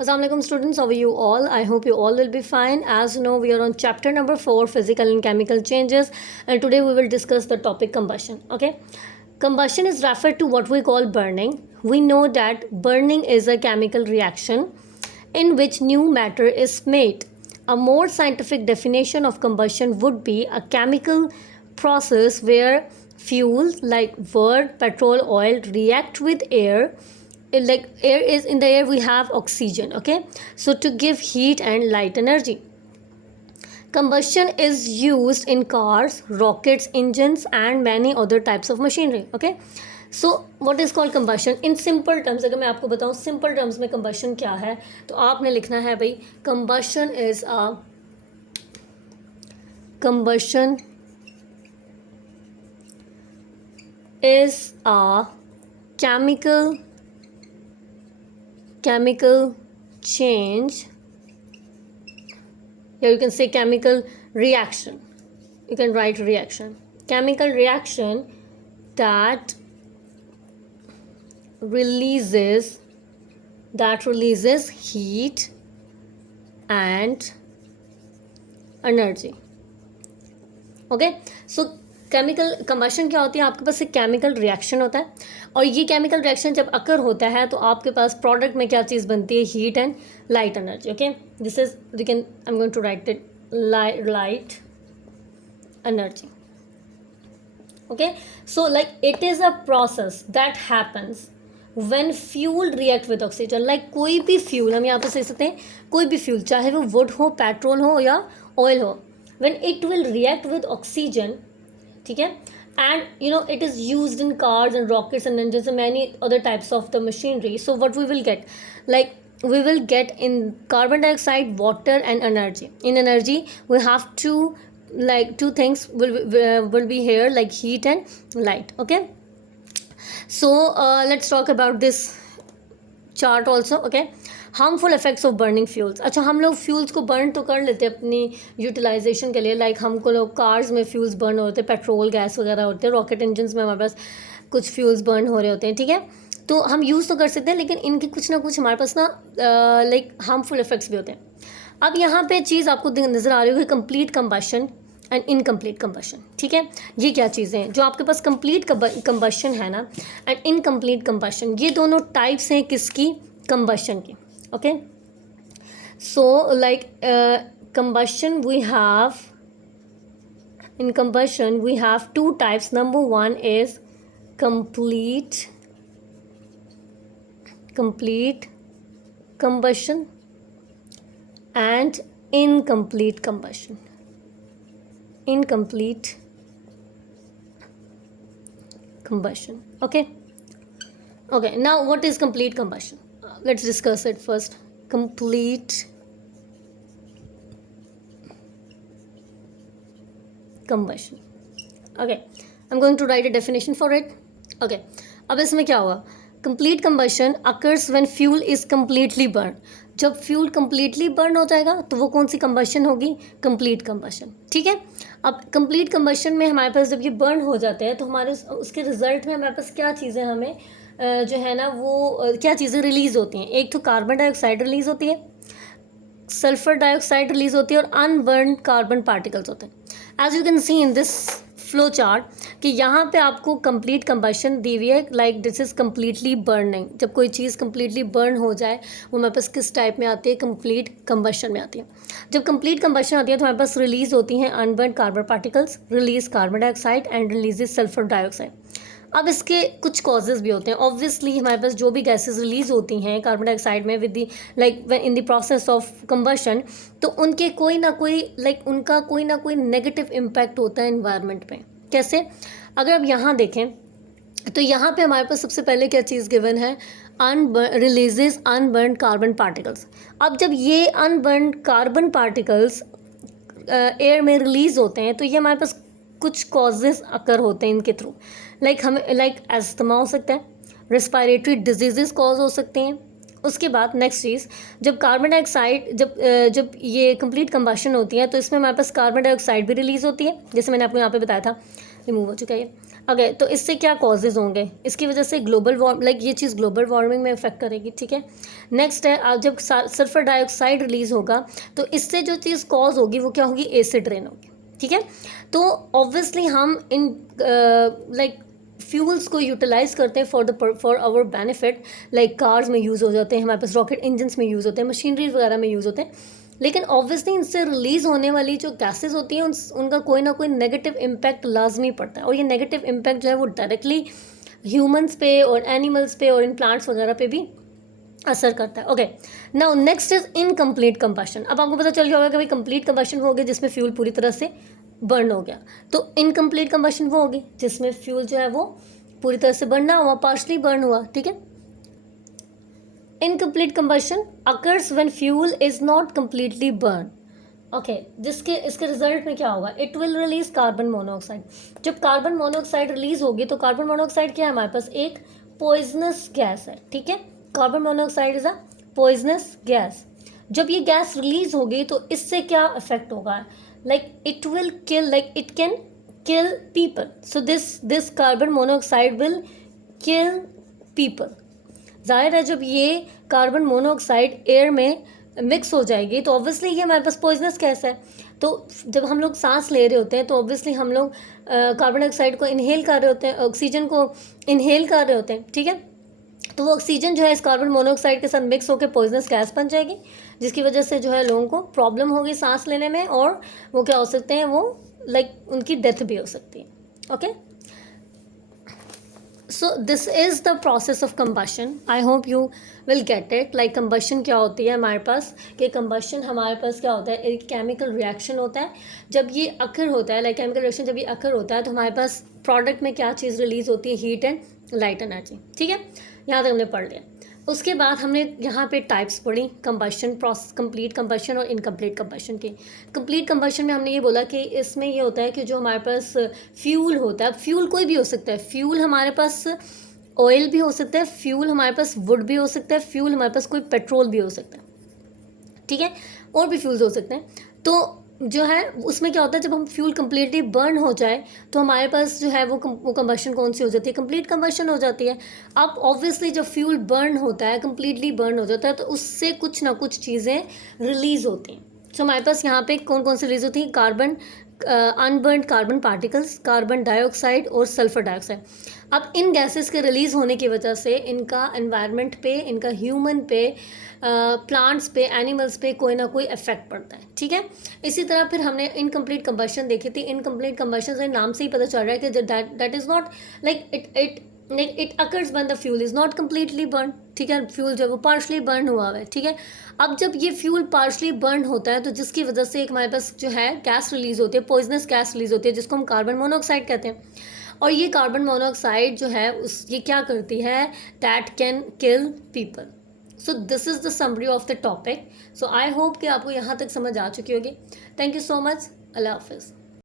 Assalamualaikum students, how are you all? I hope you all will be fine. As you know, we are on chapter number 4, physical and chemical changes, and today we will discuss the topic combustion. Okay, combustion is referred to what we call burning. We know that burning is a chemical reaction in which new matter is made. A more scientific definition of combustion would be a chemical process where fuels like wood, petrol, oil react with air. Like air is in the air, we have oxygen. Okay, so to give heat and light energy. Combustion is used in cars, rockets, engines and many other types of machinery. Okay, so what is called combustion in simple terms? अगर मैं आपको बताऊँ simple terms में combustion क्या है, तो आपने लिखना है भाई combustion is a chemical change, here you can say chemical reaction, you can write reaction, chemical reaction that releases heat and energy. Okay, so chemical combustion क्या होती है? आपके पास एक केमिकल रिएक्शन होता है, और ये केमिकल रिएक्शन जब अकर होता है तो आपके पास प्रोडक्ट में क्या चीज़ बनती है? Heat and light energy. Okay, this is you can I am going to write it light energy. Okay, so like it is a process that happens when fuel react with oxygen. Like कोई भी fuel, हम यहाँ पे कह सकते हैं कोई भी फ्यूल, चाहे वो वुड हो, पेट्रोल हो या ऑयल हो, when it will react with oxygen, ठीक है, and you know it is used in cars and rockets and engines and many other types of the machinery. So what we will get, like we will get in carbon dioxide, water and energy. In energy we have two things will be here, like heat and light. Okay, so let's talk about this chart also. Okay, harmful effects of burning fuels. अच्छा, हम लोग fuels को burn तो कर लेते हैं अपनी utilisation के लिए, लाइक हमको लोग कार्स में फ्यूल्स बर्न होते हैं, पेट्रोल गैस वगैरह होते हैं, रॉकेट इंजन्स में हमारे पास कुछ फ्यूल्स बर्न हो रहे होते हैं. ठीक है, तो हम यूज़ तो कर सकते हैं, लेकिन इनके कुछ ना कुछ हमारे पास ना लाइक हार्मफुल इफेक्ट्स भी होते हैं. अब यहाँ पे चीज़ आपको नज़र आ रही होगी, complete combustion and incomplete combustion. ठीक है, ये क्या चीज़ें हैं? जो आपके पास कंप्लीट कंबशन है ना एंड इनकम्प्लीट कंबशन, ये दोनों टाइप्स हैं किसकी? कंबशन की. Okay, so like combustion we have, in combustion we have two types. Number one is complete combustion and incomplete combustion. Okay, now what is complete combustion? Let's discuss it first. Complete combustion. Okay, I'm going to write a definition for it. Okay, अब इसमें क्या होगा? Complete combustion occurs when fuel is completely burned. जब fuel completely burn हो जाएगा तो वो कौन सी कंबशन होगी? Complete combustion. ठीक है, अब कंप्लीट कंबशन में हमारे पास जब ये बर्न हो जाते हैं तो हमारे उसके रिजल्ट में हमारे पास क्या चीज़ें हमें जो है ना वो क्या चीज़ें रिलीज़ होती हैं? एक तो कार्बन डाइऑक्साइड रिलीज़ होती है, सल्फर डाइऑक्साइड रिलीज़ होती है, और अनबर्न कार्बन पार्टिकल्स होते हैं. As you can see in this flow chart कि यहाँ पे आपको कंप्लीट कंबशन दी हुई है, like this is completely burning. जब कोई चीज़ कम्प्लीटली बर्न हो जाए वो हमारे पास किस टाइप में आती है? कंप्लीट कंबशन में आती है. जब कंप्लीट कंबशन आती है तो हमारे पास रिलीज़ होती हैं unburn carbon particles, release carbon dioxide and release sulphur dioxide. अब इसके कुछ कॉजेज़ भी होते हैं. ऑब्वियसली हमारे पास जो भी गैसेस रिलीज़ होती हैं कार्बन डाइऑक्साइड में with the like in the process of combustion, तो उनके कोई ना कोई उनका कोई ना कोई नेगेटिव इम्पैक्ट होता है इन्वायरमेंट पे. कैसे? अगर आप यहाँ देखें तो यहाँ पे हमारे पास सबसे पहले क्या चीज़ गिवन है? Releases unburn carbon particles. अब जब ये अनबर्न कार्बन पार्टिकल्स एयर में रिलीज़ होते हैं तो ये हमारे पास कुछ कॉजेज़ अकर होते हैं इनके थ्रू. हमें एस्थमा हो सकता है, रेस्पिरेटरी डिजीज़ कॉज हो सकते हैं. उसके बाद नेक्स्ट चीज़, जब कार्बन डाइऑक्साइड जब ये कंप्लीट कंबशन होती है तो इसमें हमारे पास कार्बन डाइऑक्साइड भी रिलीज़ होती है, जैसे मैंने आपको यहाँ पे बताया था, रिमूव हो चुका है. ओके, तो इससे क्या कॉजेज़ होंगे, इसकी वजह से ग्लोबल ये चीज़ ग्लोबल वार्मिंग में इफेक्ट करेगी, ठीक है। नेक्स्ट है जब सल्फर डाइऑक्साइड रिलीज़ होगा तो इससे जो चीज़ कॉज होगी वो क्या होगी, एसिड रेन होगी, ठीक है। तो ऑब्वियसली हम इन फ्यूल्स को यूटिलाइज करते हैं for our benefit, like cars में यूज़ हो जाते हैं, हमारे पास रॉकेट इंजन्स में यूज़ होते हैं, मशीनरी वगैरह में यूज़ होते हैं, लेकिन ऑब्वियसली इनसे रिलीज़ होने वाली जो गैसेस होती हैं उनका कोई ना कोई नेगेटिव इम्पैक्ट लाजमी पड़ता है, और ये नेगेटिव इम्पैक्ट जो है वो डायरेक्टली ह्यूमंस पे और एनिमल्स पे और इन प्लांट्स वगैरह पे भी असर करता है। Okay, now next is incomplete combustion. अब आपको पता चल गया होगा कि भाई कंप्लीट कंबशन वो हो गया जिसमें फ्यूल पूरी तरह से बर्न हो गया, तो इनकम्प्लीट कंबशन वो होगी जिसमें फ्यूल जो है वो पूरी तरह से बर्न ना हुआ, पार्शली बर्न हुआ, ठीक है। Incomplete combustion occurs when fuel is not completely burn. Okay, इसके रिजल्ट में क्या होगा, it will release carbon monoxide. जब कार्बन मोनोऑक्साइड रिलीज होगी तो कार्बन मोनोऑक्साइड क्या है, हमारे पास एक पॉइजनस गैस है, ठीक है। Carbon monoxide is a poisonous gas. जब ये गैस रिलीज होगी तो इससे क्या इफेक्ट होगा, it will kill, it can kill people, so this carbon monoxide will kill people. जाहिर है जब ये कार्बन मोनोऑक्साइड एयर में मिक्स हो जाएगी तो ऑब्वियसली ये हमारे पास पॉइजनस गैस है, तो जब हम लोग सांस ले रहे होते हैं तो ऑब्वियसली हम लोग कार्बन डाइऑक्साइड को इनहेल कर रहे होते हैं, ऑक्सीजन को इनहेल कर रहे होते हैं, ठीक है। तो वो ऑक्सीजन जो है इस कार्बन मोनोऑक्साइड के साथ मिक्स होकर पॉइजनस गैस बन जाएगी, जिसकी वजह से जो है लोगों को प्रॉब्लम होगी सांस लेने में, और वो क्या हो सकते हैं, वो उनकी डेथ भी हो सकती है। Okay, so this is the process of combustion. I hope you will get it. Combustion क्या होती है हमारे पास, कि कंबशन हमारे पास क्या होता है, एक केमिकल रिएक्शन होता है। जब ये अकर होता है, केमिकल रिएक्शन जब ये अकर होता है तो हमारे पास प्रोडक्ट में क्या चीज़ रिलीज़ होती है, हीट एंड लाइट एनर्जी, ठीक है। यहाँ तक हमने पढ़ लिया। उसके बाद हमने यहाँ पे टाइप्स पढ़ी कंबशन प्रोसेस, कंप्लीट कंबशन और इनकम्प्लीट कंबशन की। कंप्लीट कंबशन में हमने ये बोला कि इसमें ये होता है कि जो हमारे पास फ्यूल होता है, फ्यूल कोई भी हो सकता है, फ्यूल हमारे पास ऑयल भी हो सकता है, फ्यूल हमारे पास वुड भी हो सकता है, फ्यूल हमारे पास कोई पेट्रोल भी हो सकता है, ठीक है, और भी फ्यूल्स हो सकते हैं। तो जो है उसमें क्या होता है, जब हम फ्यूल कम्प्लीटली बर्न हो जाए तो हमारे पास जो है वो कंबशन कौन सी हो जाती है, कंप्लीट कंबशन हो जाती है। अब ऑब्वियसली जब फ्यूल बर्न होता है, कम्प्लीटली बर्न हो जाता है, तो उससे कुछ ना कुछ चीज़ें रिलीज़ होती हैं। तो हमारे पास यहाँ पे कौन कौन सी रिलीज होती है, carbon unburned carbon particles, carbon dioxide और सल्फर डाइऑक्साइड। अब इन गैसेस के रिलीज़ होने की वजह से इनका एनवायरनमेंट पे, इनका ह्यूमन पे, प्लांट्स पे, एनिमल्स पे कोई ना कोई इफेक्ट पड़ता है, ठीक है। इसी तरह फिर हमने इनकम्प्लीट कंबशन देखी थी। इनकम्प्लीट कंबशन से नाम से ही पता चल रहा है कि that is not it occurs when the fuel is not completely burn, ठीक है। फ्यूल जो है वो पार्शली बर्न हुआ है, ठीक है। अब जब ये फ्यूल पार्शली बर्न होता है तो जिसकी वजह से एक हमारे पास जो है गैस रिलीज़ होती है, पॉइजनस गैस रिलीज़ होती है, जिसको हम कार्बन मोनोऑक्साइड कहते हैं। और ये कार्बन मोनोऑक्साइड जो है ये क्या करती है, that can kill people. So this is the summary of the topic. So I hope कि आपको यहाँ तक समझ आ चुकी होगी। Thank you so much. अल्लाह हाफिज़।